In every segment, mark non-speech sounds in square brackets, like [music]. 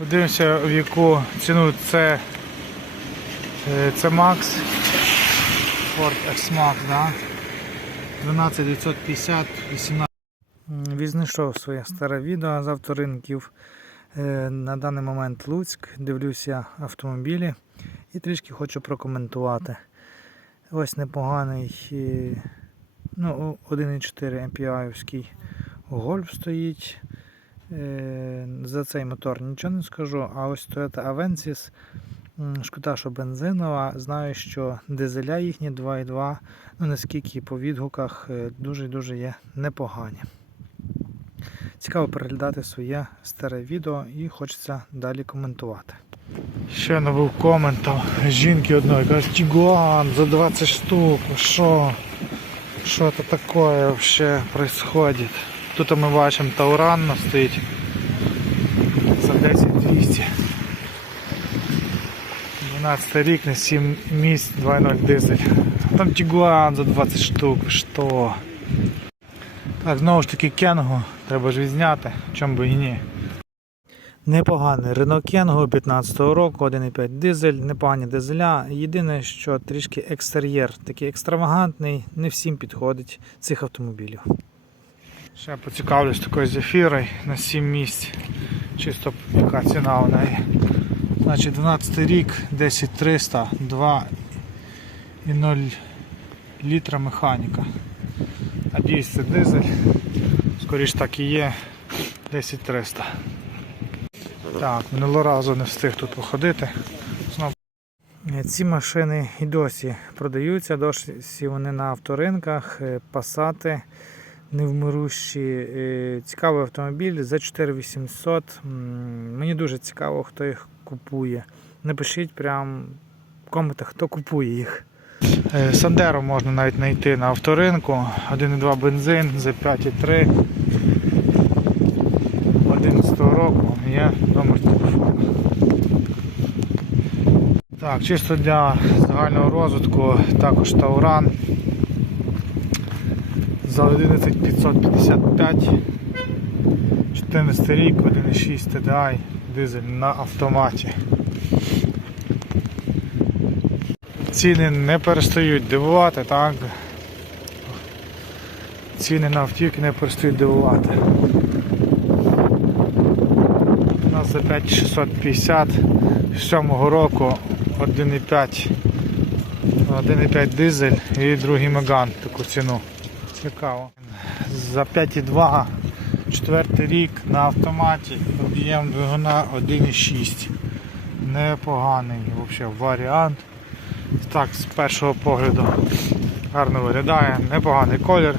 Подивимося, в яку ціну це, е, це Max. Ford X-Max, да? 12950, 18. М, Відзнайшов своє старе відео з авторинків. Е, На даний момент Луцьк, дивлюся автомобілі і трішки хочу прокоментувати. Ось непоганий е, ну, 1.4 MPI гольф стоїть. За цей мотор нічого не скажу, а ось Toyota Avensis, шкода, що бензинова. Знаю, що дизеля їхні 2.2, ну наскільки по відгуках дуже-дуже є непогані. Цікаво переглядати своє старе відео і хочеться далі коментувати. Ще не був комент там жінки одної, каже, Тігуан за 20 штук, що? Що це таке вообще происходит? Тут ми бачимо Тауран стоїть 10 200. 12 рік на 7 місць 2.0 дизель. Там Тігуан за 20 штук, що? Так, знову ж таки Кенго, треба ж відзняти, чому би і ні. Непоганий Renault Kangoo 15-го року, 1.5 дизель, непогані дизеля. Єдине, що трішки екстер'єр такий екстравагантний, не всім підходить цих автомобілів. Ще поцікавлюсь такою зефірою на 7 місць. Чисто яка ціна у неї. Значить 12 рік, 10300, 2,0 літра механіка. Надіюсь, це дизель. Скоріш так і є. 10300. Так, минулого разу не встиг тут походити. Е, Ці машини і досі продаються, досі вони на авторинках, е, пасати невмирущі. Е, Цікавий автомобіль за 4800. Мені дуже цікаво, хто їх купує. Напишіть прям в коментах, хто купує їх. Сандеру можна навіть знайти на авторинку. 1,2 бензин за 5,3. 11 року є номер телефону. Так, чисто для загального розвитку також Тауран за 11555 14 рік, 1,6 TDI, дизель на автоматі. Ціни не перестають дивувати, так? Ціни на автівки не перестають дивувати. У нас за 5650 7 року 1,5 1,5 дизель і другий Меган таку ціну. Цікаво. За 5,2 четвертий рік на автоматі об'єм двигуна 1,6. Непоганий взагалі варіант. Так, з першого погляду гарно виглядає, непоганий колір.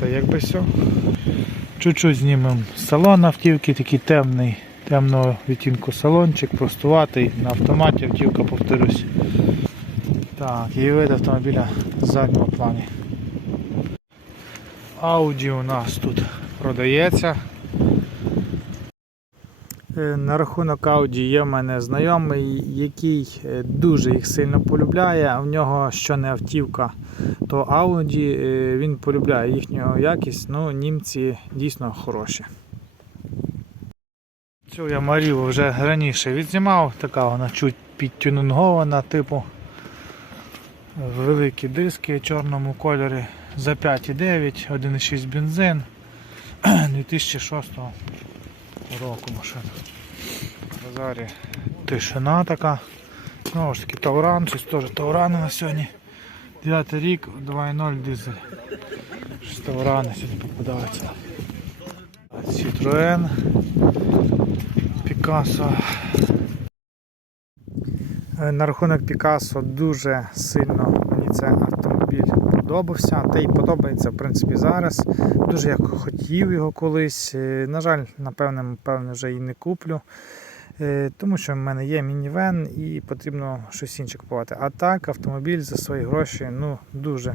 Та якби все. Чуть-чуть знімемо салон автівки, такий темний, темного відтінку салончик, простуватий, на автоматі автівка, повторюсь. Так, і вид автомобіля з заднього плані. Audi у нас тут продається. Е, На рахунок Audi є в мене знайомий, який е, дуже їх сильно полюбляє. А в нього що не автівка, то Audi е, він полюбляє їхню якість. Ну, німці дійсно хороші. Цю я Марію вже раніше відзнімав, така вона чуть підтюнингована, типу великі диски в чорному кольорі за 5,9, 1,6 бензин [clears throat] 2006 року машина. В тишина така. Знову ж таки Тауран, щось теж Таурани на сьогодні. 9 рік, 2.0 дизель. Щось Таурани сьогодні попадаються. Citroen, Picasso. Е, На рахунок Пікасо дуже сильно мені цей автомобіль подобався, та й подобається в принципі зараз. Дуже я хотів його колись. Е, На жаль, напевне, напевне, вже і не куплю. Е, Тому що в мене є мінівен і потрібно щось інше купувати. А так, автомобіль за свої гроші ну, дуже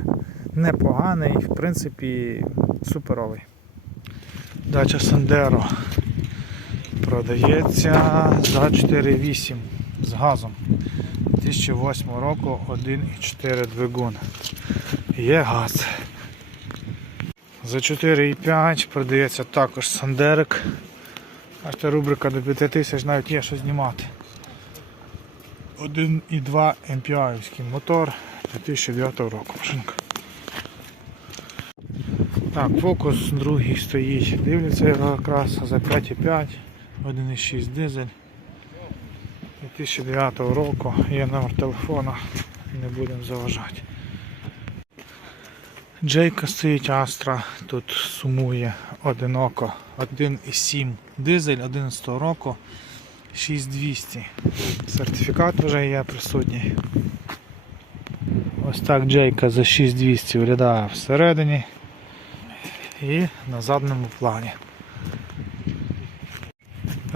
непоганий, в принципі, суперовий. Дача Сандеро продається за 4,8 з газом. 2008 року 1,4 двигун. Є газ. За 4,5 продається також Сандерик Бачите, рубрика до 5 тисяч навіть є що знімати. 1,2 MPI мотор 2009 року машинка. Так, фокус другий стоїть. Дивляться його якраз за 5,5, 1,6 дизель. 2009 року. Є номер телефона, не будемо заважати. Джейка стоїть Астра, тут сумує одиноко 1,7 дизель 11 року 6200. Сертифікат вже є присутній. Ось так Джейка за 6200 виглядає всередині і на задньому плані.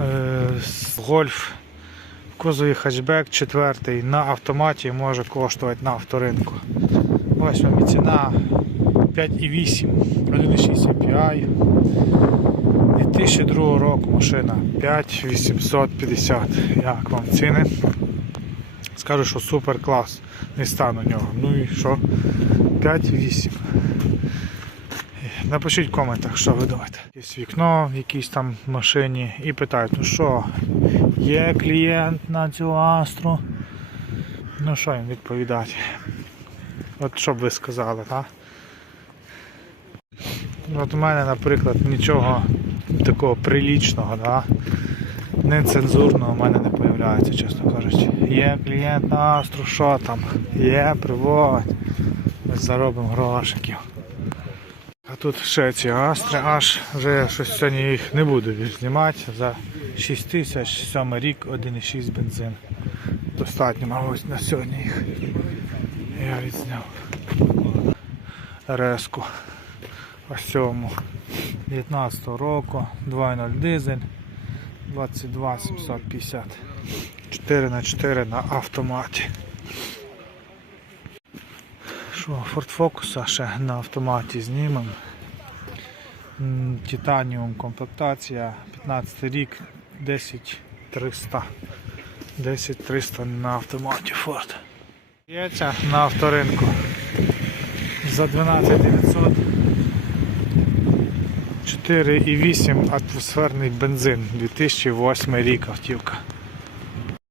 Е, Гольф кузові хетчбек четвертий на автоматі може коштувати на авторинку. Ось вам і ціна 5,8, 1,6 API. 2002 року машина 5850. Як вам ціни? Скажу, що супер клас. Не стану нього. Ну і що? 5,8. Напишіть в коментах, що ви думаєте. Якесь вікно в якійсь там машині і питають, ну що, є клієнт на цю астру. Ну що їм відповідати? От що б ви сказали, так? От у мене, наприклад, нічого такого прилічного, да? нецензурного в мене не появляється, чесно кажучи. Є клієнт на Астру, що там? Є, приводь. Ми заробимо грошиків. А тут ще ці Астри, аж вже щось сьогодні їх не буду знімати. За 6 тисяч, 7 рік, 1,6 бензин. Достатньо, мабуть, на сьогодні їх. Я відзняв. Резку. Цьому 19 року, 2.0 дизель, 22 750, 4 на 4 на автоматі. Що, Ford Focus ще на автоматі знімемо. Титаніум комплектація, 15 рік, 10 300. 10 300 на автоматі Ford. Є на авторинку за 12 900 4,8 атмосферний бензин 2008 рік автівка.